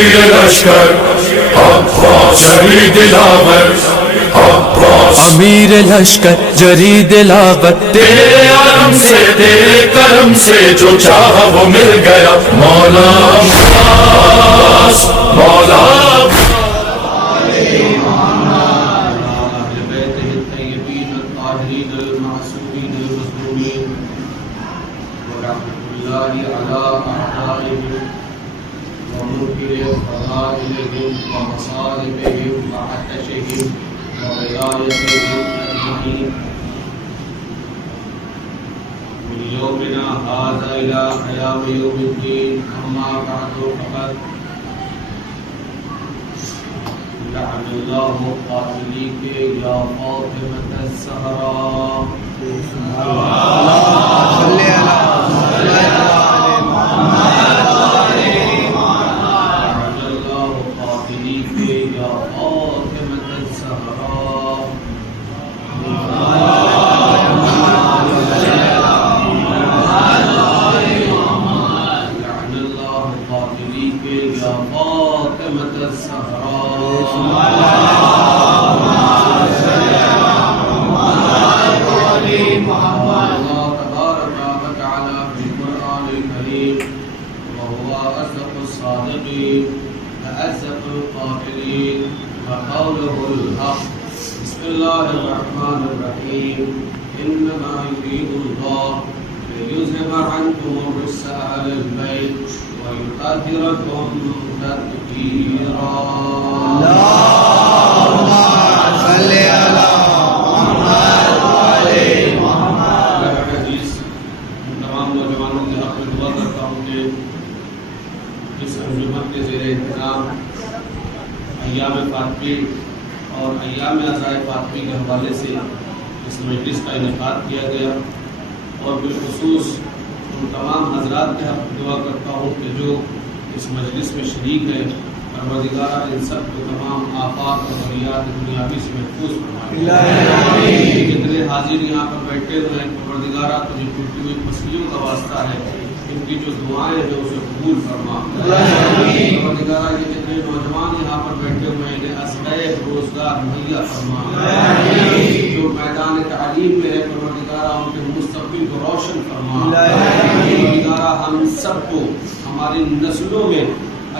امیر لشکر عباس جری دلاور عباس امیر لشکر جری دلاور تیرے عالم سے تیرے کرم سے جو چاہا وہ مل گیا مولا عباس مولا يومنا هذا إلى قيام يوم الدين أما بعد فقد لعن الله قاتليك يا فاطمة الزهراء وقوله الحق بسم الله الرحمن الرحيم إنما يريد الله ليذهب عنكم الرجس أهل البيت ويطهركم تطهيرا اللهم صل على محمد وعلى محمد حدیث تمام نوجوانوں کے حق میں دعا کرتا ہوں کہ اس انجمن کے زیر اہتمام ایام فاطمی اور ایام عزائے فاطمی کے حوالے سے اس مجلس کا انعقاد کیا گیا اور بالخصوص ان تمام حضرات کے حق دعا کرتا ہوں کہ جو اس مجلس میں شریک ہیں پروردگار ان سب کو تمام آفات اور ضروریات دنیاوی سے محفوظ فرمائے. جتنے حاضر یہاں پر بیٹھے ہوئے ہیں پروردگار تجھے ٹوٹی ہوئی پسلیوں کا واسطہ ہے ان کی جو دعائیں ہیں اسے قبول فرما. پروردگار یہ جتنے نوجوان یہاں پر بیٹھے ہوئے ہیں انہیں اسباب روزگار مہیا فرما. جو میدان تعلیم میں ہے پروردگار ان کے مستقبل کو روشن فرما. پروردگار ہم سب کو ہماری نسلوں میں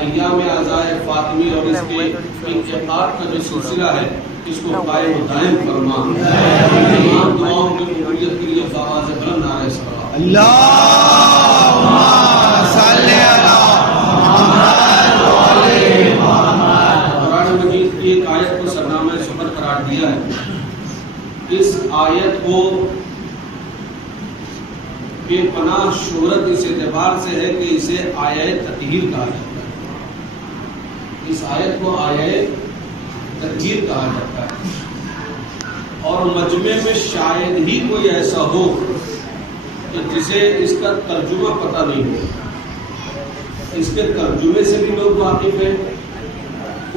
ایام عزائے فاطمی اور اس کے انعقاد کا جو سلسلہ ہے اس کو قائم و دائم فرما. تمام دعاؤں کی قبولیت کے لیے آواز بلند نعرہ صلوات. اللهم صل على محمد وعلى محمد. قرآن مجید کی ایک آیت کو سرنامہ سفر قرار دیا ہے. اس آیت کو بے پناہ شہرت اس اعتبار سے ہے کہ اسے آیت تطہیر کہا جاتا ہے. اس آیت کو آیت تطہیر کہا جاتا ہے اور مجمع میں شاید ہی کوئی ایسا ہو کہ جسے اس کا ترجمہ پتہ نہیں ہو. اس کے ترجمے سے بھی لوگ واقف ہیں,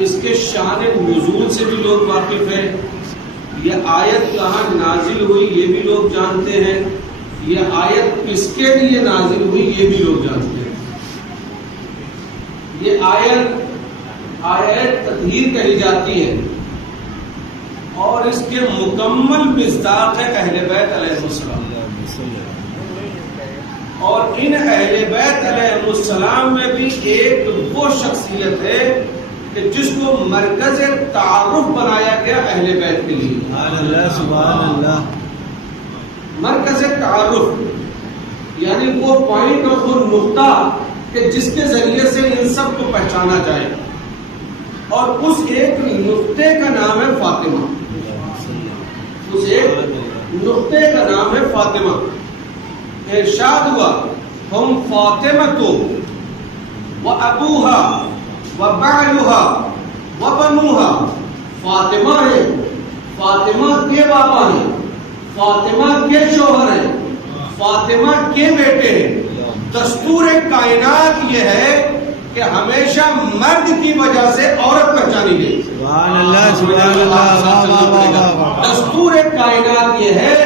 اس کے شان نزول سے بھی لوگ واقف ہیں, یہ آیت کہاں نازل ہوئی یہ بھی لوگ جانتے ہیں, یہ آیت کس کے لیے نازل ہوئی یہ بھی لوگ جانتے ہیں. یہ آیت تطہیر کہی جاتی ہے اور اس کے مکمل مصداق ہے اہل بیت علیہ السلام. اور ان اہل بیت علیہ السلام میں بھی ایک وہ شخصیت ہے کہ جس کو مرکز تعارف بنایا گیا اہل بیت کے لیے. سبحان اللہ. مرکز تعارف یعنی وہ پوائنٹ اور وہ نقطہ کہ جس کے ذریعے سے ان سب کو پہچانا جائے, اور اس ایک نقطے کا نام ہے فاطمہ. اس ایک نقطے کا نام ہے فاطمہ. ارشاد ہوا ہم فاطمہ تو وابوہا وبعلہا وبنوہا. فاطمہ ہے, فاطمہ کے بابا ہیں, فاطمہ کے شوہر ہیں, فاطمہ کے بیٹے ہیں. دستور کائنات یہ ہے کہ ہمیشہ مرد کی وجہ سے عورت پہچانی گئی. سبحان اللہ سبحان اللہ. دستور کائنات یہ ہے,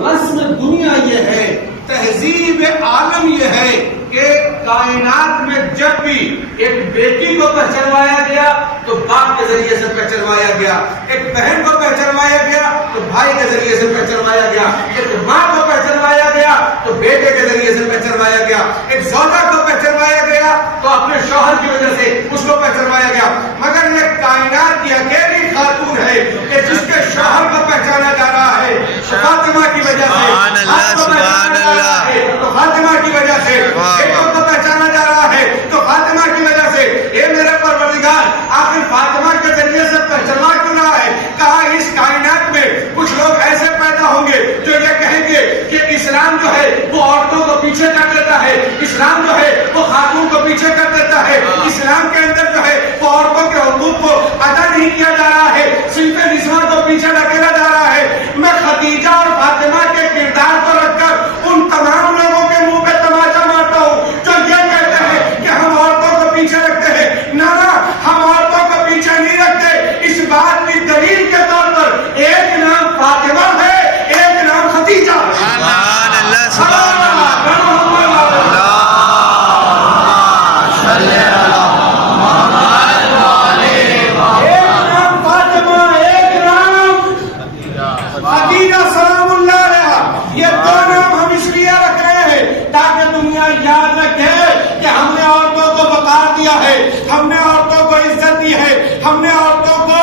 رسم دنیا یہ ہے, تہذیب عالم یہ ہے کہ کائنات میں جب بھی ایک بیٹی کو پہچانوایا گیا تو باپ کے ذریعے سے پہچانوایا گیا، ایک بہن کو پہچانوایا گیا تو بھائی کے ذریعے سے پہچانوایا گیا، ایک ماں کو پہچانوایا گیا تو بیٹے کے ذریعے سے پہچانوایا گیا، ایک زوجہ کو پہچانوایا گیا تو اپنے شوہر کی وجہ سے اس کو پہچانوایا گیا، مگر یہ کائنات کی اکیلی خاتون ہے کہ جس کے شوہر کو پہچانا جا رہا ہے فاطمہ کی وجہ سے، تو فاطمہ کی وجہ سے، بیٹوں کو پہچانا جا رہا ہے تو فاطمہ کی وجہ سے۔ اے میرے پروردگار، آخر فاطمہ کے ذریعے سے پہچانا کیوں رہا ہے؟ کہا اس کائنات میں کچھ لوگ ایسے پیدا ہوں گے جو یہ کہیں گے کہ اسلام جو ہے وہ عورتوں کو پیچھے کر دیتا ہے، اسلام جو ہے وہ خاتون کو پیچھے کر دیتا ہے، اسلام کے اندر جو ہے وہ عورتوں کے حقوق کو ادا نہیں کیا جا رہا ہے، صنف نسواں کو پیچھے ڈھکیلا جا رہا ہے۔ میں خدیجہ اور فاطمہ کے کردار کو رکھ کر ان تمام لوگوں کے منہ پہ تماچا مارتا ہوں جو یہ کہتے ہیں کہ ہم عورتوں کو پیچھے رکھتے ہیں۔ نہ ہم عورتوں کو پیچھے نہیں رکھتے، اس بات کی دلیل کے طور پر ایک نام فاطمہ ہے، ایک نام خدیجہ ہے۔ سبحان اللہ، سبحان ہم نے عورتوں کو عزت دی ہے، ہم نے عورتوں کو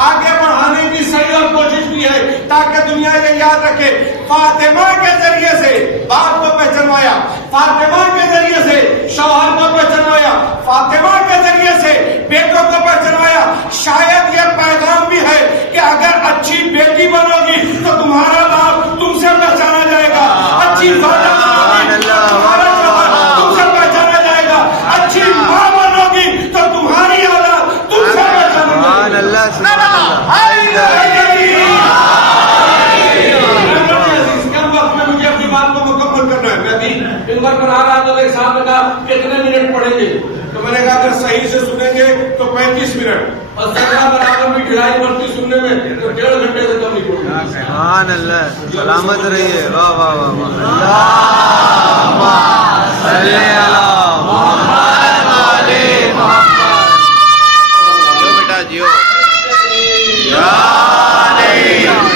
آگے بڑھانے کی صحیح اور کوشش کی ہے تاکہ دنیا یہ یاد رکھے فاطمہ کے ذریعے سے باپ کو پہچانوایا، فاطمہ کے ذریعے سے شوہر کو پہچانوایا، فاطمہ کے ذریعے سے بیٹوں کو پہچانوایا۔ شاید یہ پیغام بھی ہے کہ اگر اچھی بیٹی بنو گی تو تمہارا باپ تم سے پہچانا جائے گا، اچھی زوجہ بنو گی تو تمہارا شوہر تم سے پہچانا جائے گا، اچھی ماں بنو گی تو تمہاری اولاد تم سے پہچانا جائے گا۔ مجھے اپنی بات کو مکمل کرنا ہے۔ میں ابھی منبر پر آ رہا تو ایک صاحب نے کہا کتنے منٹ پڑھیں گے، تو میں نے کہا اگر صحیح سے سنیں گے تو 35 منٹ، اور زیادہ برابر بھی ڈھلائی بڑھتی سننے میں تو 1.5 گھنٹے سے کم نہیں پڑھیں گے۔ سبحان اللہ، سلامت رہیے، واہ واہ واہ واہ۔ صلی اللہ محمد علی محمد، جیو بیٹا جیو، یا علی اللہم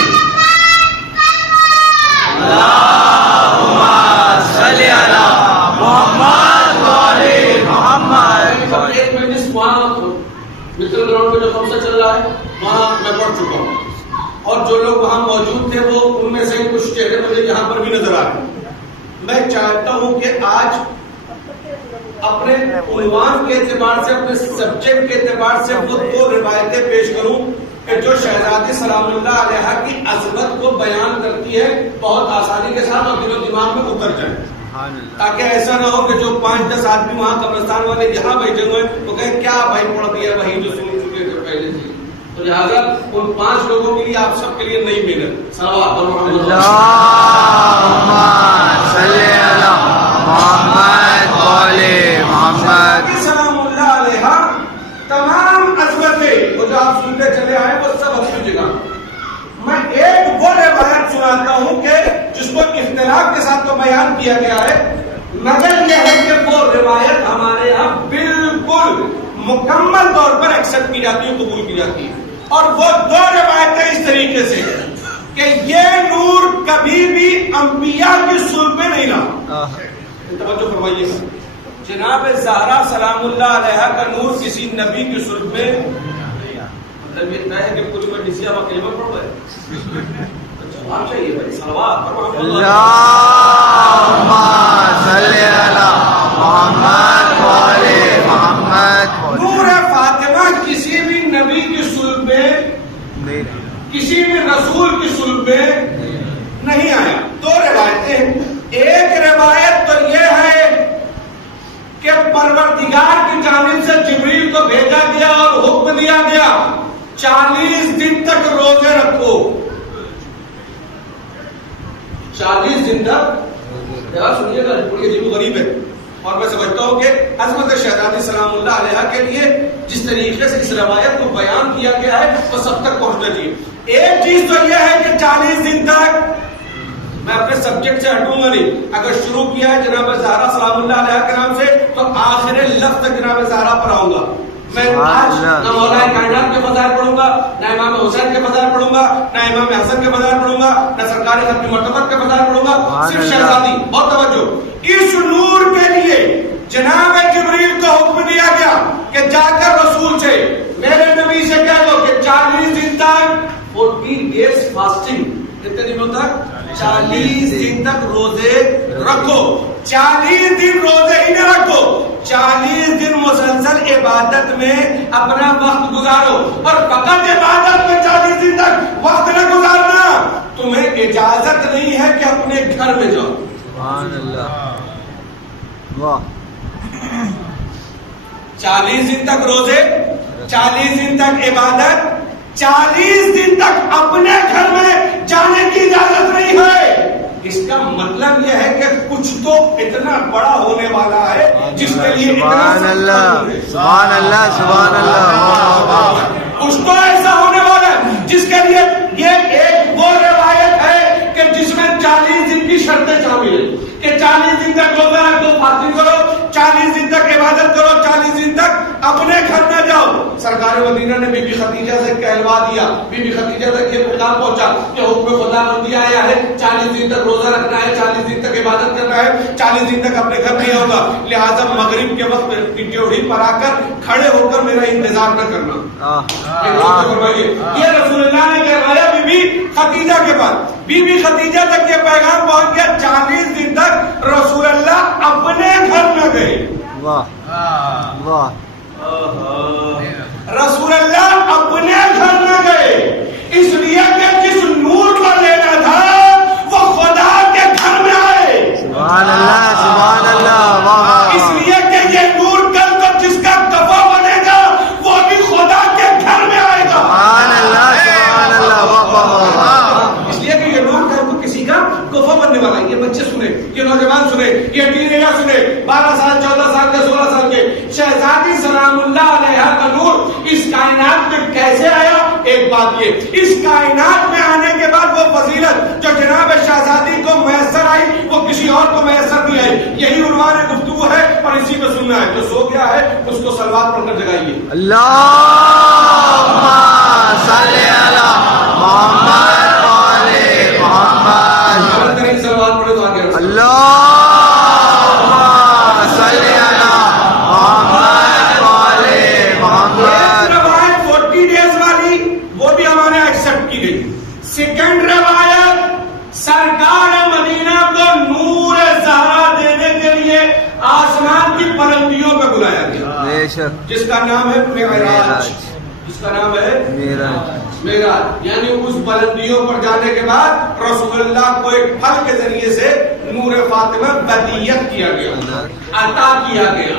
صلی اللہ محمد علی محمد۔ ایک مجلس وہاں متر گراؤنڈ میں جو خمسہ چل رہا ہے وہاں میں پڑھ چکا ہوں، اور جو لوگ وہاں موجود تھے وہ ان میں سے کچھ چہرے مجھے یہاں پر بھی نظر آ رہے ہیں۔ میں چاہتا ہوں کہ آج اپنے عنوان کے اعتبار سے، اپنے سبجیکٹ کے اعتبار سے وہ 2 روایتیں پیش کروں کہ جو شہزادی سلام اللہ علیہ کی عظمت کو بیان کرتی ہے بہت آسانی کے ساتھ اور دل و دماغ میں اتر جائے، تاکہ ایسا نہ ہو کہ جو 5-10 آدمی وہاں قبرستان والے یہاں بیٹھے ہوئے وہ کہیں کیا بھائی پڑھ دیا وہی جو سن چکے تھے پہلے سے۔ تو لہٰذا ان 5 لوگوں کے لیے آپ سب کے لیے نئی محنت۔ صلوات اللہم صلی اللہ محمد علی محمد۔ سلام اللہ علیہ تمام عظمتیں وہ جو آپ سنتے چلے آئے وہ سب اپنی جگہ۔ میں ایک وہ روایت سناتا ہوں کہ جس کو اختلاف کے ساتھ تو بیان کیا گیا ہے، مگر یہ ہے کہ وہ روایت ہمارے یہاں بالکل مکمل طور پر ایکسپٹ کی جاتی ہے، قبول کی جاتی ہے۔ اور وہ 2 روایتیں اس طریقے سے کہ یہ نور کبھی بھی انبیاء کی صلب میں نہیں رہا۔ توجہ فرمائیے گا، جناب زہرا سلام اللہ علیہ کا نور کسی نبی کی صلب میں مطلب اتنا ہے کہ پوری مجلس آپ کلمہ پڑھ رہے جواب چاہیے بھائی، صلوات اللہم صلی اللہ محمد علی محمد۔ نور فاطمہ کسی بھی نبی کی صلب میں، کسی بھی رسول کی صلب میں نہیں آیا۔ 2 روایتیں، ایک روایت تو یہ ہے کہ پروردگار کی جانب سے جبریل کو بھیجا گیا اور حکم دیا گیا 40 دن تک روزے رکھو، 40 دن تک۔ سنیے گا، بڑی عجیب و غریب ہے، اور میں سمجھتا ہوں کہ عظمت شہزادی سلام اللہ علیہ کے لیے جس طریقے سے اس روایت کو بیان کیا گیا ہے وہ سب تک پہنچنا چاہیے۔ ایک چیز تو یہ ہے کہ 40 دن تک میں اپنے سبجیکٹ سے ہٹوں گا نہیں. اگر شروع کیا ہے جناب زہرا سلام اللہ علیہ کے نام سے تو آخر لفظ تک جناب زہرا پر آؤں گا. میں آج نہ مولا کائنات کے فضائل پڑھوں گا، نہ امام حسین کے فضائل پڑھوں گا، نہ امام حسن کے فضائل پڑھوں گا، نہ سرکار ختم مرتبت کے فضائل پڑھوں گا. صرف شہزادی. بہت توجہ. اس نور کے لیے جناب جبریل کو حکم دیا گیا کہ جا کر رسول سے میرے نبی سے کہہ دو کہ 40 دن تک 40 days فاسٹنگ. کتنے دنوں تک؟ 40 دن تک روزے رکھو. 40 دن روزے ہی نہ رکھو، 40 دن مسلسل عبادت میں اپنا وقت گزارو. اور فقط عبادت میں 40 دن تک وقت نہ گزارنا. تمہیں اجازت نہیں ہے کہ اپنے گھر میں جاؤ. سبحان اللہ. واہ. 40 دن تک روزے، 40 دن تک عبادت، 40 دن تک اپنے گھر میں جانے کی اجازت نہیں ہے. اس کا مطلب یہ ہے کہ کچھ تو اتنا بڑا ہونے والا ہے جس کے لیے سبحان اللہ سبحان اللہ سبحان اللہ. کچھ تو ایسا ہونے والا ہے جس کے لیے یہ ایک وہ روایت ہے کہ جس میں 40 دن کی شرطیں شامل ہیں کہ 40 دن تک روزہ رکھو، فاسٹنگ کرو، 40 دن تک عبادت کرو، 40 دن تک اپنے گھر میں جاؤ. سرکار مدینہ نے بی بی خدیجہ سے کہلوا دیا، بی بی خدیجہ تک یہ پیغام پہنچا کہ حکم خدا بندی آیا ہے، 40 دن تک روزہ رکھنا ہے، 40 دن تک عبادت کرنا ہے، 40 دن تک اپنے گھر نہیں ہوگا. لہذا مغرب کے وقت ڈیوٹی پر آ کر کھڑے ہو کر میرا انتظار نہ کرنا. یہ رسول اللہ نے کہلوایا بی بی خدیجہ کے پاس. بی بی خدیجہ تک یہ پیغام پہنچ گیا. 40 دن تک رسول اللہ اپنے گھر میں گئے. واہ واہ. رسول اللہ اپنے گھر میں گئے اس لیے کہ جس نور کو لینا تھا وہ خدا کے گھر میں آئے. سبحان اللہ سبحان اللہ. واہ. اس لیے کہ یہ نور کل کو جس کا کفا بنے گا وہ بھی خدا کے گھر میں آئے گا. سبحان اللہ سبحان اللہ. واہ واہ. اس لیے کہ یہ نور کل کو کسی کا کفا بننے والا ہے. یہ بچے سنے، یہ نوجوان سنے، یہ ٹینیجر سنے، 12 سال 14 سال کے 16 سال کے. شہزادی سلام اللہ علیہ کا نور اس کائنات میں کیسے آیا؟ ایک بات یہ، اس کائنات میں آنے کے بعد وہ فضیلت جو جناب شہزادی کو میسر آئی وہ کسی اور کو میسر نہیں آئی. یہی عنوان گفتگو ہے اور اسی پہ سننا ہے. جو سو گیا ہے اس کو صلوات پڑھ کر جگائیے. اللہم صلی علی محمد وعلی محمد. صلوات پڑھے تو آگے. اللہم صلی علی محمد وعلی محمد. روایت 40 days والی وہ بھی ہمارے ایکسپٹ کی گئی. سیکنڈ روایت سرکار مدینہ کو نور زہرا دینے کے لیے آسمان کی بلندیوں پہ بلایا گیا بے شک. جس کا نام ہے معراج. جس کا نام ہے معراج. یعنی اس بلندیوں پر جانے کے بعد رسول اللہ کو ایک پھل کے ذریعے سے نور فاطمہ بدیت کیا گیا، عطا کیا گیا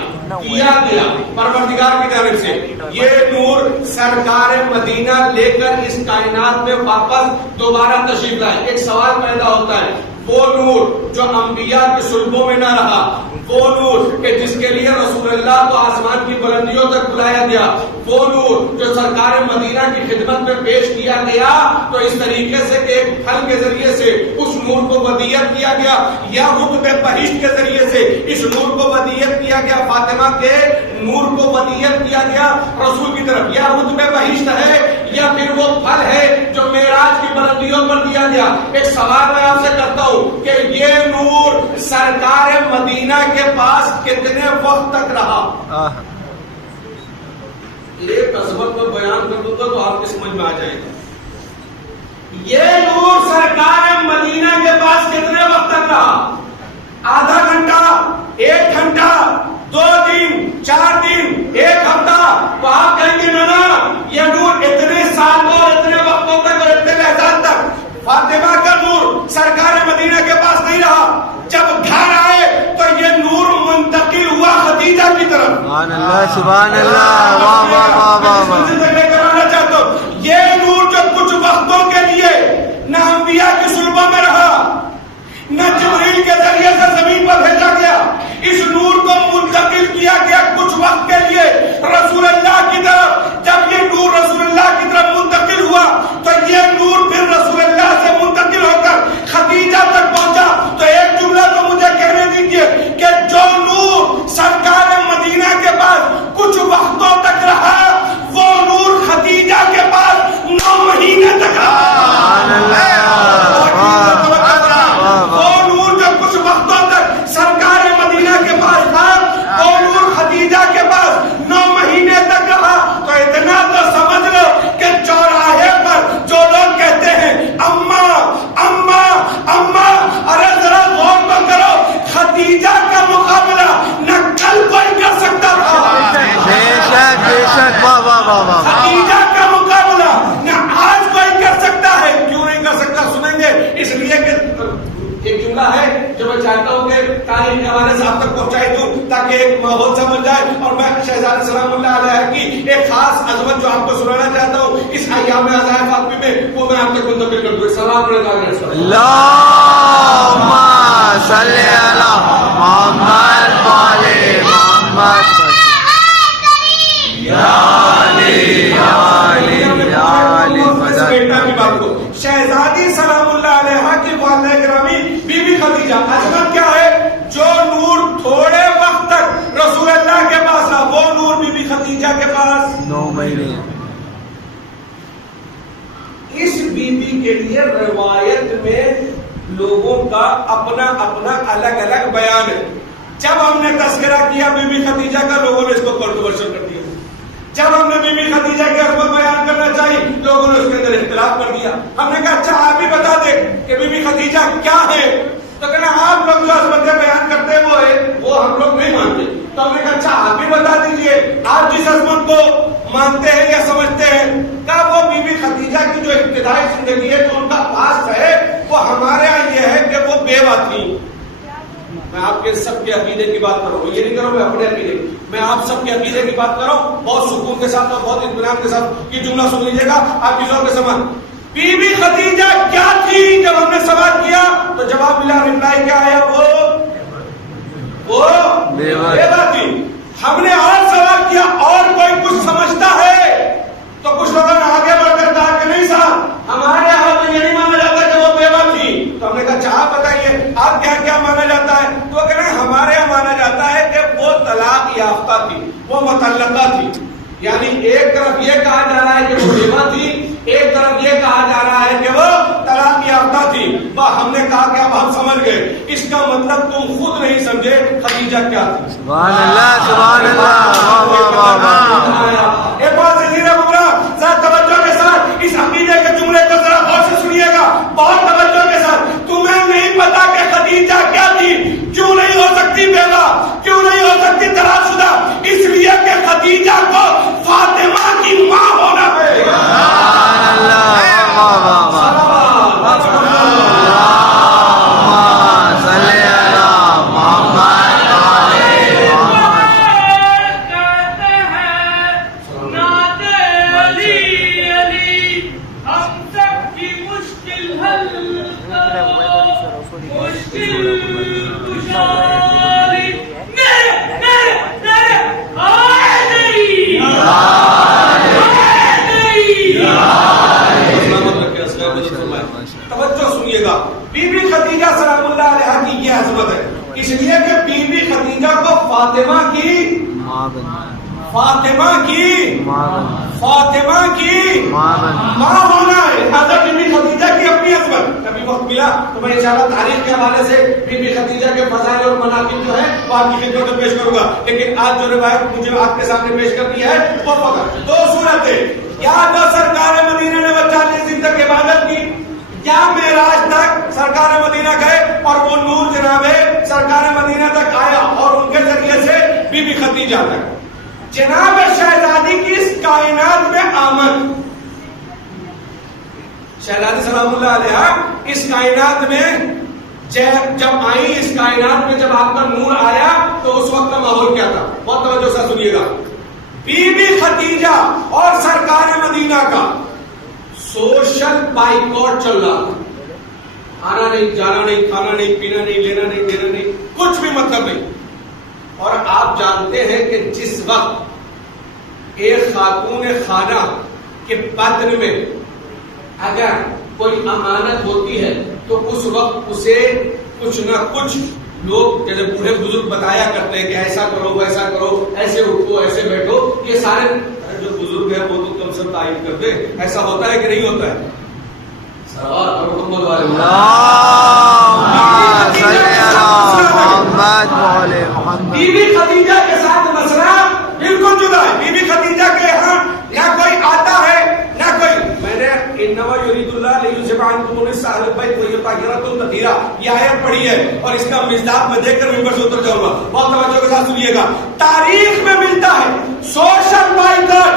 پروردگار کی جانب سے. یہ نور سرکار مدینہ لے کر اس کائنات میں واپس دوبارہ تشریف لائے. ایک سوال پیدا ہوتا ہے، وہ نور جو انبیاء کے صلبوں میں نہ رہا، وہ نور کہ جس کے لیے رسول اللہ کو آسمان کی بلندیوں تک بلایا گیا، وہ نور جو سرکار مدینہ کی خدمت میں پیش کیا گیا، تو اس طریقے سے کہ ایک پھل کے ذریعے سے اس نور کو ودیعت کیا گیا یا رتبے بہشت کے ذریعے سے اس نور کو ودیعت کیا گیا، فاطمہ کے نور کو ودیعت کیا گیا رسول کی طرف. یا رتبے بہشت ہے یا پھر وہ پھل ہے جو معراج کی بلندیوں پر دیا گیا. ایک سوال میں آپ سے کرتا ہوں کہ یہ نور سرکار مدینہ کے پاس کتنے وقت تک رہا؟ ایک عظمت کو بیان کر دوں گا تو آپ کی سمجھ میں آ جائے گا. یہ نور سرکار مدینہ کے پاس کتنے وقت تک رہا؟ آدھا گھنٹہ، 1 گھنٹہ، 2 دن، 4 دن، 1 ہفتہ؟ تو آپ کہیں گے نا یہ نور اتنے سالوں اور اتنے وقتوں تک اور اتنے لحظات تک. فاطمہ کا نور سرکار مدینہ کے پاس نہیں رہا. جب گھر آئے تو یہ نور منتقل ہوا خدیجہ کی طرف. سبحان اللہ سبحان اللہ. واہ واہ واہ واہ. کرانا چاہتا ہوں یہ نور جو کچھ وقتوں کے لیے نہ انبیاء کی صلبوں میں رہا نہ جبریل کے ذریعے سے زمین پر بھیجا گیا، اس نور کو منتقل کیا گیا کچھ وقت کے لیے رسول اللہ کی طرف. جب یہ نور رسول اللہ کی طرف منتقل ہوا تو یہ نور پھر رسول اللہ سے منتقل ہو کر خدیجہ تک شک واہ واہ واہ واہ خدیجہ کا مقابلہ نہ آج کوئی کر سکتا ہے. کیوں نہیں کر سکتا سنیں گے. اس لیے کہ ایک جملہ ہے جو میں چاہتا ہوں کہ تاریخ کے حوالے سے آپ تک پہنچائی دوں تاکہ ایک ماحول سمجھ جائے. اور میں شہزادہ سلام اللہ علیہ کی ایک خاص عظمت جو آپ کو سنانا چاہتا ہوں اس ایام عزائے فاطمی میں وہ میں آپ تک منتقل کر دوں. سلام علیکم. اللہم صلی علی محمد وعلی محمد بیٹا کی بات کو شہزادی سلام اللہ علیہ کی والدہ گرامی بی بی خدیجہ. عظمت کیا ہے؟ جو نور تھوڑے وقت تک رسول اللہ کے پاس تھا وہ نور بی بی خدیجہ کے پاس 9 مہینے. اس بی بی کے لیے روایت میں لوگوں کا اپنا اپنا الگ الگ بیان ہے. جب ہم نے تذکرہ کیا بی بی خدیجہ کا لوگوں نے اس کو کنٹروورشل کر دیا. جب ہم نے بی بی خدیجہ کی عظمت بیان کرنا چاہیے لوگوں نے اس کے اندر اختلاف کر دیا. ہم نے کہا اچھا آپ ہی بتا دیں کہ بی بی خدیجہ کیا ہے. تو کہنا آپ لوگ جو عظمتیں بیان کرتے ہیں وہ ہے وہ ہم لوگ نہیں مانتے. تو ہم نے کہا اچھا آپ ہی بتا دیجئے آپ جس عظمت کو مانتے ہیں یا سمجھتے ہیں. کہا وہ بی بی خدیجہ کی جو ابتدائی زندگی ہے جو ان کا پاس ہے وہ ہمارے یہاں یہ ہے کہ وہ بیوہ تھی. میں آپ کے سب کے عقیدے کی بات کروں یہ نہیں کروں میں اپنے عقیدے کی. میں آپ سب کے عقیدے کی بات کروں بہت سکون کے ساتھ اور بہت اطمینان کے ساتھ. یہ جملہ سن لیجیے گا آپ کی ذوق کے سمان. بی بی خدیجہ کیا تھی؟ جب ہم نے سوال کیا تو جواب ملا رپلائی کیا آیا وہ بیوہ تھی. ہم نے اور سوال کیا اور کوئی کچھ سمجھتا ہے تو کچھ لوگوں نے آگے بڑھ کر کہا کہ نہیں صاحب ہمارے یہاں تو یہ نہیں مانا جاتا کہ وہ بیوہ تھی. تو ہم نے کہا اچھا آپ بتائیے آپ کیا کیا مانا جاتا ہے. تو وہ کہہ رہے ہیں ہمارے یہاں مانا جاتا ہے کہ وہ طلاق یافتہ تھی وہ مطلقہ تھی. یعنی ایک طرف یہ کہا جا رہا ہے کہ وہ بیوہ تھی ایک طرف یہ کہا جا رہا ہے کہ وہ طلاق یافتہ تھی. ہم نے کہا کہ اب ہم سمجھ گئے اس کا مطلب تم خود نہیں سمجھے خدیجہ کیا تھی. سبحان اللہ سبحان اللہ. ایک بات ذرا توجہ کے ساتھ اس عقیدے کے جملے کو ذرا غور سے سنیے گا بہت توجہ کے ساتھ. تمہیں نہیں پتا کہ خدیجہ کیا تھی؟ کیوں نہیں ہو سکتی بیوہ؟ کیوں نہیں ہو سکتی طلاق شدہ؟ اس لیے کہ خدیجہ کو فاطمہ کی ماں ہونا ہے. سبحان اللہ. توجہ سنیے گا. بی بی خدیجہ سلام اللہ علیہ کی یہ عظمت ہے اس لیے کہ بی بی خدیجہ کو فاطمہ کی ماں ہونا ہے. حضرت بی بی خدیجہ کی اپنی عظمت. کبھی وقت ملا تو میں انشاءاللہ تاریخ کے حوالے سے بی بی خدیجہ کے فضائل اور مناقب جو ہے وہ آپ کی خدمت میں پیش کروں گا. لیکن آج جو روایت مجھے آپ کے سامنے پیش کرنی ہے وہ فقط 2 صورتیں. یا جو سرکار مدینہ نے 40 دن تک عبادت کی یا معراج تک سرکار مدینہ گئے اور وہ نور جناب سرکار مدینہ تک آیا اور ان کے ذریعے سے بی بی خدیجہ تک جناب شہزادی کی اس کائنات میں آمد. شہزادی سلام اللہ علیہ اس کائنات میں جب آئی اس کائنات میں جب آپ کا نور آیا تو اس وقت کا ماحول کیا تھا؟ بہت توجہ سے سنیے گا. بی بی خدیجہ اور سرکار مدینہ کا سوشل بائیکاٹ چل رہا تھا. آنا نہیں جانا نہیں کھانا نہیں پینا نہیں لینا نہیں دینا نہیں کچھ بھی مطلب نہیں. اور آپ جانتے ہیں کہ جس وقت ایک خاتون خانہ کے بدن میں اگر کوئی امانت ہوتی ہے تو اس وقت اسے کچھ نہ کچھ لوگ جیسے بوڑھے بزرگ بتایا کرتے ہیں کہ ایسا کرو ویسا کرو ایسے اٹھو ایسے بیٹھو. یہ سارے جو بزرگ ہیں وہ تو کم سے کم تعریف کرتے. ایسا ہوتا ہے کہ نہیں ہوتا ہے؟ بی بی خدیجہ کے ساتھ مسئلہ بالکل جدا ہے. بی بی خدیجہ کے یہاں نہ کوئی آتا ہے نہ کوئی. میں نے انما یرید اللہ لیذھب عنکم الرجس اہل البیت ویطہرکم تطہیرا یہ آیت پڑھی ہے اور اس کا مصداق میں دیکھ کر ممبر سے اتر جاؤں گا. بہت توجہ کے ساتھ سنیے گا. تاریخ میں ملتا ہے سوشل بائیکاٹ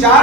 4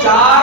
4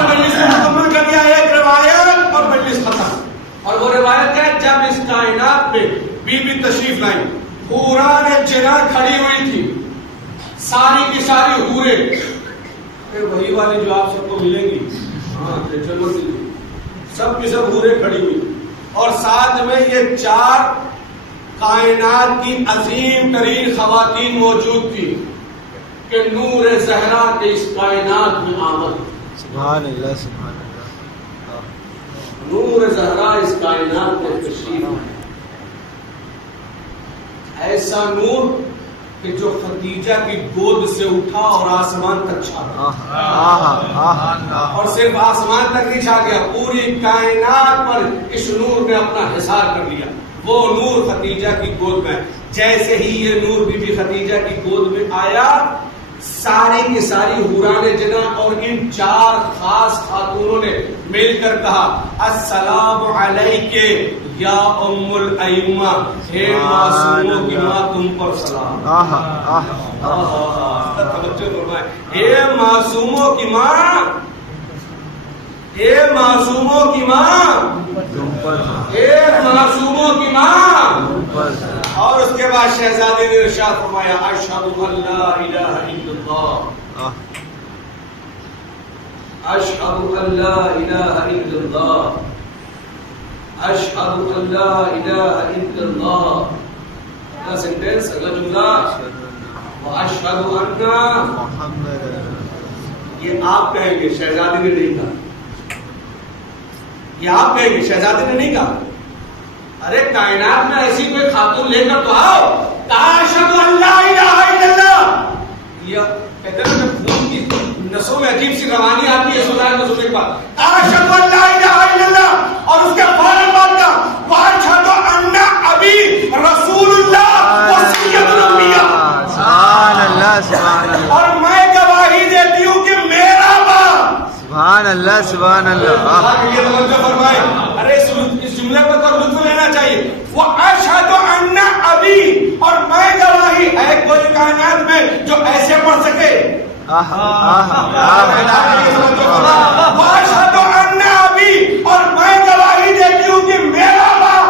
مجلس کو مکمل کر دیا ایک روایت اور مجلس ختم. اور وہ روایت ہے جب اس کائنات میں بی بی تشریف لائی, حوران جنا کھڑی ہوئی تھی, ساری کی ساری حوریں, وہی والی جو آپ سب کو ملیں گی, ہاں چلو سب کی سب حوریں کھڑی ہوئی, اور ساتھ میں یہ 4 کائنات کی عظیم ترین خواتین موجود تھی کہ نور زہرا کے اس کائنات میں آمد. سبحان اللہ سبحان اللہ. نور زہرا اس کائنات میں تشریف ہے, ایسا نور کہ جو خدیجہ کی گود سے اٹھا اور آسمان تک چھا گیا, اور صرف آسمان تک نہیں چھا گیا, پوری کائنات پر اس نور نے اپنا حصار کر لیا. وہ نور خدیجہ کی گود میں, جیسے ہی یہ نور بی بی خدیجہ کی گود میں آیا, ساری کی ساری حوران جنا اور ان 4 خاص خاتونوں نے مل کر کہا السلام علیک یا ام الائمہ, اے معصوموں کی ماں تم پر سلام. توجہ فرمائیں, اے معصوموں کی ماں, اے معصوموں کی ماں, اے معصوموں کی ماں. اور اس کے بعد شہزادے نے ارشاد فرمایا اشہد ان لا الہ الا اللہ, اشہد ان لا الہ الا اللہ, اشہد ان لا الہ الا اللہ. اگلا سینٹینس, اگلا جملہ واشہد ان محمد. یہ آپ کہیں گے, شہزادے نے نہیں کہا, یہ آپ کہیں گے, شہزادے نے نہیں کہا. ارے کائنات میں ایسی کوئی خاتون لے کر تو آؤ, اشہد ان لا الہ الا اللہ. یہ کہتے ہیں کہ خون کی نسوں میں عجیب سی روانی آتی ہے سنائے تو سننے کے بعد اشہد ان لا الہ الا اللہ, اور اس کے فوراً بعد کا واشہد ان ابی رسول اللہ وسید الانبیاء. سبحان اللہ سبحان اللہ. اور میں گواہی دیتی ہوں کہ میرا باپ. سبحان اللہ سبحان اللہ. یہ توجہ فرمائے, ارے اس جملے پر تو لطف لینا چاہیے. وہ اشہد ان ابی, اور میں گواہی ہے کوئی کائنات میں جو ایسے پڑھ سکے. واشہد ان ابی, اور میں گواہی دیتی ہوں کہ میرا باپ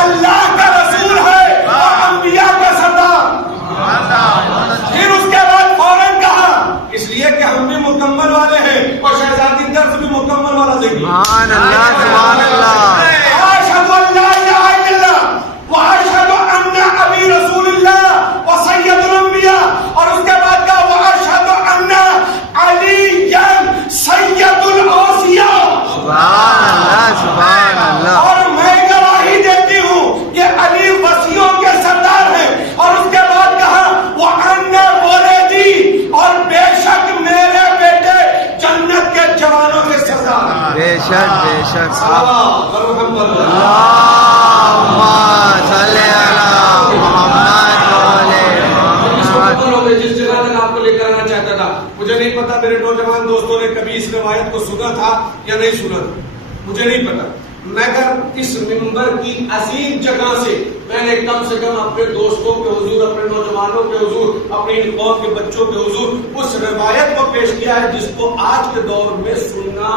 اللہ کا رسول ہے اور انبیاء کا سردار. پھر اس کے بعد فوراً کہا, اس لیے کہ ہم بھی مکمل والے ہیں اور شہزادی درس بھی مکمل والا دیں گے. سبحان اللہ سبحان اللہ. اشہد ان لا الہ الا اللہ واشہد ان ابی رسول اللہ وسید الانبیاء, اور اس کے بعد کہا واشہد ان علی سید الاوصیاء. سبحان اللہ سبحان اللہ. اور میں گواہی دیتی ہوں کہ علی وصیوں کے سردار ہیں. اور اس کے بعد کہا وان ولدی, اور بے شک میرے بیٹے جنت کے جوانوں کے سردار ہیں. بے شک بے شک. اللہم صلی علی محمد وعلی محمد. جس جگہ تک آپ کو لے کر آنا چاہتا تھا, مجھے نہیں پتا میرے نوجوان دوستوں نے کبھی اس روایت کو سنا تھا یا نہیں سنا تھا, مجھے نہیں پتا, مگر اس ممبر کی عظیم جگہ سے میں نے کم سے کم اپنے دوستوں کے حضور, اپنے نوجوانوں کے حضور, اپنے ان قوم کے بچوں کے حضور اس روایت کو پیش کیا ہے جس کو آج کے دور میں سننا,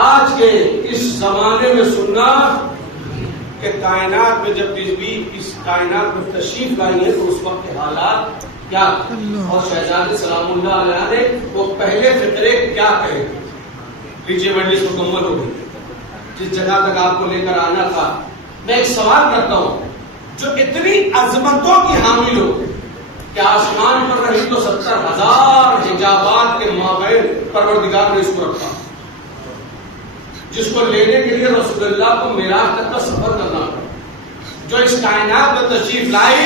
آج کے اس زمانے میں سننا, کہ کائنات میں جب بھی اس کائنات میں تشریف لائی ہے تو اس وقت کے حالات کیا, اور شہزادے سلام اللہ علیہ نے وہ پہلے فقرے کیا کہے. لیجیے مجلس مکمل ہو گئی, جس جگہ تک آپ کو لے کر آنا تھا. میں ایک سوال کرتا ہوں, جو اتنی عظمتوں کی حامل ہو کہ آسمان پر رہی تو 70,000 حجابات کے مابین پروردگار نے اس کو رکھا, جس کو لینے کے لیے رسول اللہ کو معراج تک کا سفر کرنا پڑا, جو اس کائنات میں تشریف لائی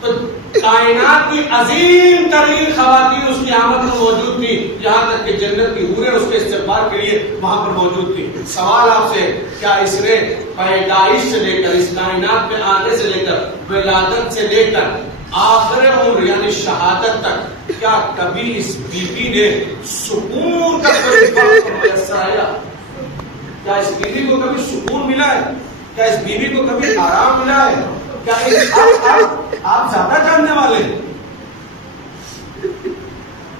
تو کائنات کی عظیم ترین خواتین اس کی آمد میں موجود تھی, یہاں تک کہ جنت کی حوریں اس کے استقبال کے لیے وہاں پر موجود تھی. سوال آپ سے, کیا اس نے پیدائش سے لے کر, اس کائنات میں آنے سے لے کر, ولادت سے لے کر آخر عمر یعنی شہادت تک, کیا کبھی اس بیوی نے سکون کا کوئی وقت میسر آیا؟ کیا اس بیوی کو کبھی سکون ملا ہے؟ کیا اس بیوی کو کبھی آرام ملا ہے؟ کیا آپ زیادہ جاننے والے ہیں,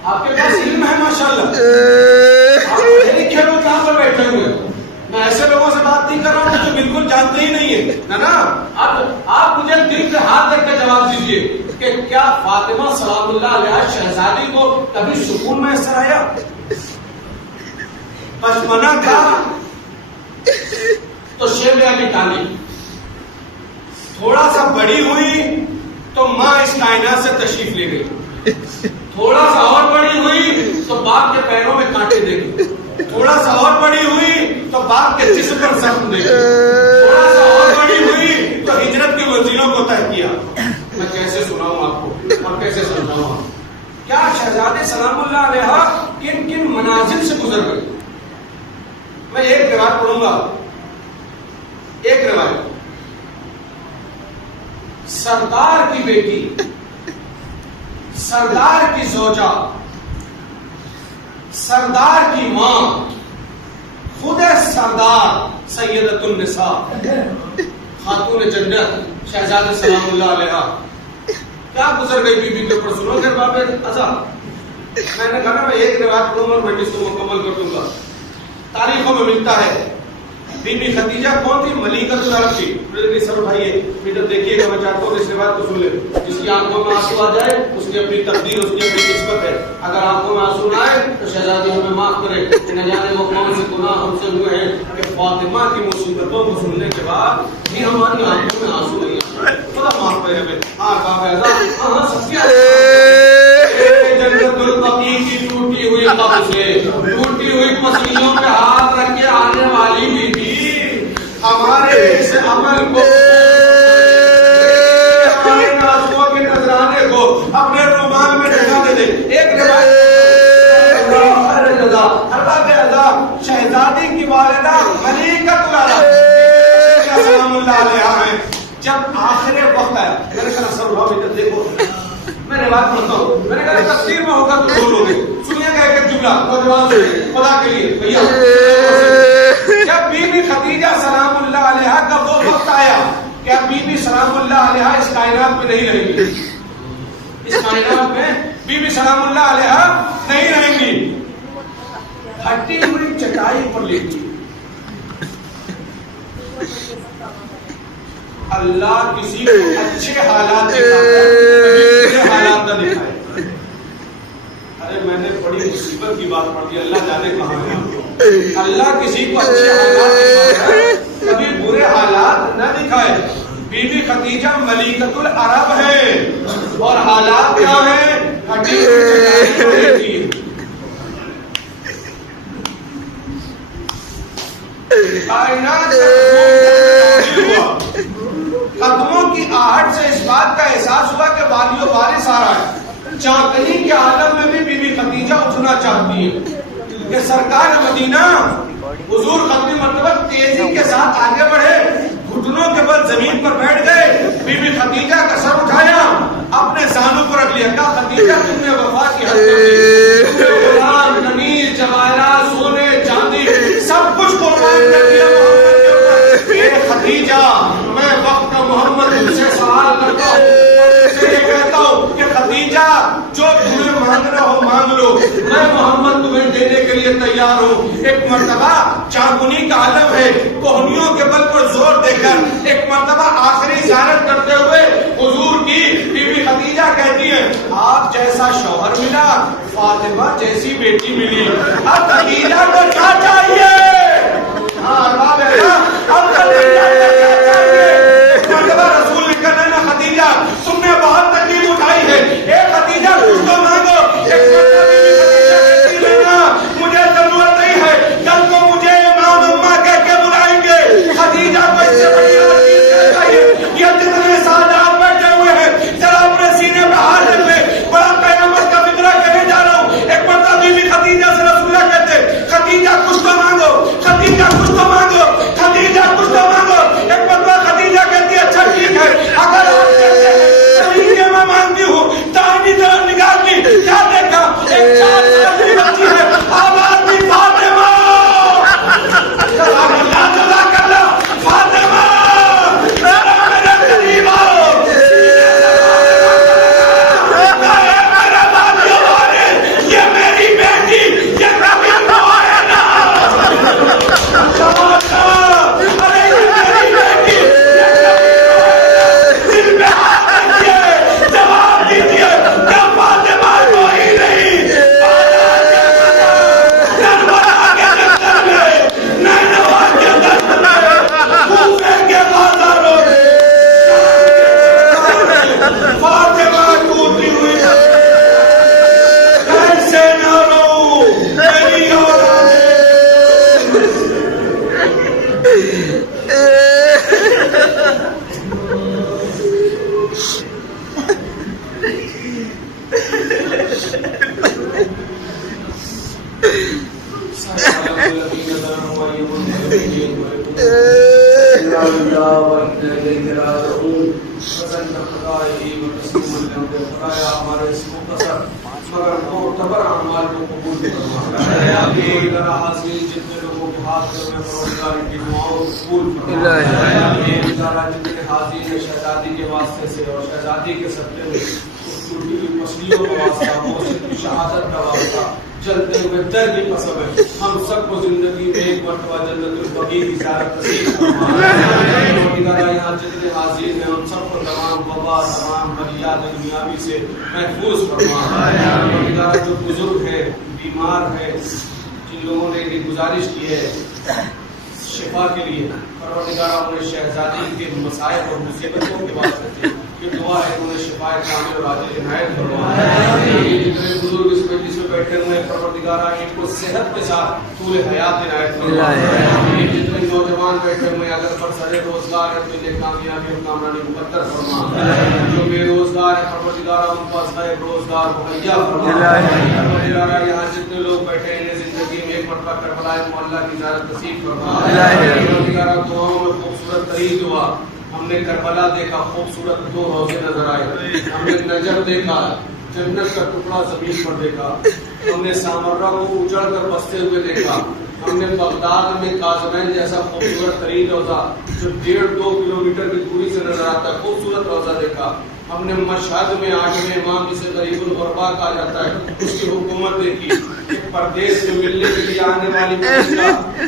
آپ کے پاس علم ہے ماشاءاللہ، آپ پڑھے لکھے لوگ کہاں پر بیٹھے ہوئے ہیں. میں ایسے لوگوں سے بات نہیں کر رہا ہوں جو بالکل جانتے ہی نہیں ہے نا. آپ مجھے دل پہ ہاتھ رکھ کے جواب دیجئے کہ کیا فاطمہ سلام اللہ علیہ شہزادی کو کبھی سکون میسر آیا؟ پشمنہ تھا تو شیب علی طالب، تھوڑا سا بڑی ہوئی تو ماں اس کائنات سے تشریف لے گئی، تھوڑا سا اور بڑی ہوئی تو باپ کے پیروں میں کانٹے دے گئی، تھوڑا سا اور بڑی ہوئی تو باپ کے جسم پر زخم دے گئی، تھوڑا سا اور بڑی ہوئی تو ہجرت کے وزیروں کو طے کیا. میں کیسے سناؤں آپ کو اور کیسے سمجھاؤں آپ کو؟ کیا شہزادے سلام اللہ علیہ کن کن منازل سے گزر گئے. میں ایک روایت پڑھوں گا، ایک روایت. سردار کی بیٹی، سردار کی زوجہ، سردار کی ماں، خود سردار سیدۃ النساء خاتون جنت شہزادہ سلام اللہ علیہ کیا گزر گئی بی بی کے اوپر. سنو پھر باب ازا. میں نے کہا نا میں ایک روایت پڑھوں گا اور میں اس کو مکمل کر دوں گا. تاریخوں میں ملتا ہے بی بی خدیجہ کون تھی؟ ملیکۃ العرب تھی. سر بھائی میڈر دیکھیے گا، میں چاہتا ہوں اس روایت کو سن لیں. جس کی آنکھوں میں آنسو آ جائے اس کی اپنی تقدیر، اس کی اپنی قسمت ہے. اگر آنکھوں میں آنسو نہ آئے تو شہزادی ہمیں معاف کرے کہ نہ جانے وہ کون سے گناہ ہم سے ہوئے ہیں کہ فاطمہ کی مصیبتوں کو سننے کے بعد بھی ہماری آنکھوں میں آنسو نہیں آئے. خدا معاف کرے ہمیں. ہاں باب اعظم، ہاں سب سے جنت البقیع کی ٹوٹی ہوئی قبر سے ٹوٹی ہوئی پسلیوں پہ ہاتھ رکھ کے آنے والی بی بی ہمارے اس عمل کو، ہمارے آنسوؤں کے نذرانے کو اپنے رومال میں ڈھکا دے دے. ایک روایت شہزادی کی والدہ ملیکۃ العرب سلام اللہ علیہ ہیں. جب آخر وقت آیا، میں نے کہا سر بھائی دیکھو میں روایت پڑھتا ہوں. میں نے کہا تقدیر میں ہوگا تو بولو گے. سنیے گا ایک جملہ نوجوان سے خدا کے لیے بھیا. جب بی بی خدیجہ سلام اللہ علیہ کا وہ وقت آیا کہ اب بی بی سلام اللہ علیہ اس کائنات میں نہیں رہیں گی، اس کائنات میں بی بی سلام اللہ علیہ نہیں رہیں گی، ہٹی ہوئی چٹائی پر لیٹی. اللہ کسی کو اچھے حالات دکھاتا ہے، کبھی حالات نہ دکھائے. ارے میں نے بڑی مصیبت کی بات پڑھ دی، اللہ جانے کہاں ہے. اللہ کسی کو اچھے حالات دکھاتا ہے، کبھی برے حالات نہ دکھائے. بی بی خدیجہ ملیکۃ العرب ہے اور حالات کیا ہیں؟ ہٹی ہوئی چٹائی پر لیٹی ہے. کائنات قدموں کی آہٹ سے اس بات کا احساس ہوا کہ وادی و وارث آ رہا ہے. چاندنی کے عالم میں بھی بی بی خدیجہ اٹھنا چاہتی ہے کہ سرکار مدینہ حضور ختم مرتبہ تیزی کے ساتھ آگے بڑھے. گھٹنوں کے بل زمین پر بیٹھ گئے. بی بی خدیجہ کا سر اٹھایا، اپنے زانوں پر رکھ لیا. کہا خدیجہ تم نے وفا کی حد کر دی، تم نے غلام کنیز جواہرات سونے چاندی سب کچھ قربان کر دیا محمد کے اوپر. اے خدیجہ میں وقت محمد تم سے سوال کرتا ہوں، یہ کہتا ہوں کہ خدیجہ جو تمہیں مانگنا ہو مانگ لو، میں محمد تمہیں دینے کے لیے تیار ہوں. ایک مرتبہ چاندنی کا عالم ہے، کوہنیوں کے بل پر زور دے کر ایک مرتبہ آخری زیارت کرتے ہوئے حضور کی بی بی خدیجہ کہتی ہے آپ جیسا شوہر ملا، فاطمہ جیسی بیٹی ملی، اب خدیجہ کو کیا چاہیے؟ ہاں اب خدیجہ کو کیا چاہیے؟ مرتبہ رسول نے کہا نا خدیجہ تم نے بہت تکلیف اٹھائی ہے، اے خدیجہ کچھ تو مانگو. ایک مرتبہ بی بی خدیجہ کہتی لینا مجھے ضرورت نہیں ہے، کل کو مجھے امام امہ کہہ کے بلائیں گے. خدیجہ کو اس سے بڑی چیز کیا چاہیے؟ یہ جتنے سادات بیٹھے ہوئے ہیں ذرا اپنے سینے پہ ہاتھ رکھ لے، بڑا قیامت کا فکرہ کہنے جا رہا ہوں. ایک مرتبہ بی بی خدیجہ سے رسول اللہ کہتے خدیجہ کچھ تو مانگو، خدیجہ کچھ تو مانگو. خدیجہ ہمارے اس مختصر مگر معتبر اعمال کو قبول فرما حاضرین جتنے لوگوں کے ہاتھ میں پروردگار کی دعاؤں کو قبول فرما جتنے حاضرین شہزادی کے واسطے سے اور شہزادی کے صدقے میں ٹوٹی ہوئی مچھلیوں کا واسطہ موسم کی شہادت کا واسطہ چلتے ہوئے در کی قسم ہے ہم سب کو زندگی میں ایک مرتبہ جنت البقیع کی زیارت نصیب فرما یہاں جتنے حاضرین ہیں ان سب کو تمام وبا تمام بلیات دنیاوی سے محفوظ فرما جو بزرگ ہیں بیمار ہیں جن لوگوں نے یہ گزارش کی ہے شفا کے لیے پروردگار انہیں شہزادی کے مسائل اور مصیبتوں کے واسطے یہ دعا ہے انہیں شفا کامل اور عاجل عنایت فرما جتنے بزرگ اس مجلس میں بیٹھے ہوئے پروردگار ان کو صحت کے ساتھ طول حیات عنایت فرما جتنے نوجوان بیٹھے ہوئے اگر پر سر روزگار ہے تو انہیں کامیابی اور کامرانی مقدر فرما جو بے روزگار ہے پروردگار ان کو صاحب روزگار مہیا فرما پروردگار یہاں جتنے لوگ بیٹھے ہیں انہیں زندگی میں ایک مرتبہ کربلا معلیٰ کی زیارت نصیب فرما پروردگار دعاؤں میں خوبصورت ترین دعا ہم نے کربلا دیکھا خوبصورت 2 روزے نظر آئے ہم نے نجف دیکھا جنت کا ٹکڑا زمین پر دیکھا ہم نے سامرہ کو اجڑ کر بستے ہوئے دیکھا ہم نے بغداد میں کاظمین جیسا خوبصورت ترین روزہ جو 1.5-2 کلومیٹر کی دوری سے نظر آتا ہے خوبصورت روزہ دیکھا ہم نے مشہد میں 8ویں امام جسے غریب الغربا کہا جاتا ہے اس کی حکومت دیکھی پردیس میں ملنے کے لیے آنے والی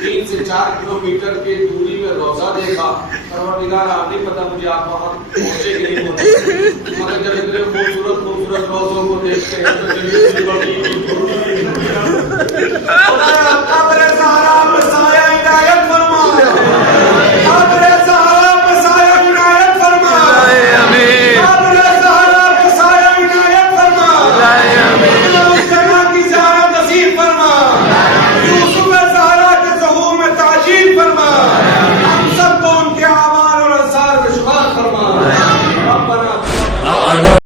3 سے 4 کلومیٹر کی دوری میں روزہ دیکھا پروردگار آپ نہیں پتا مجھے آپ وہاں پہنچے کہ نہیں پہنچے مگر جب اتنے خوبصورت روزوں کو دیکھتے ہیں تو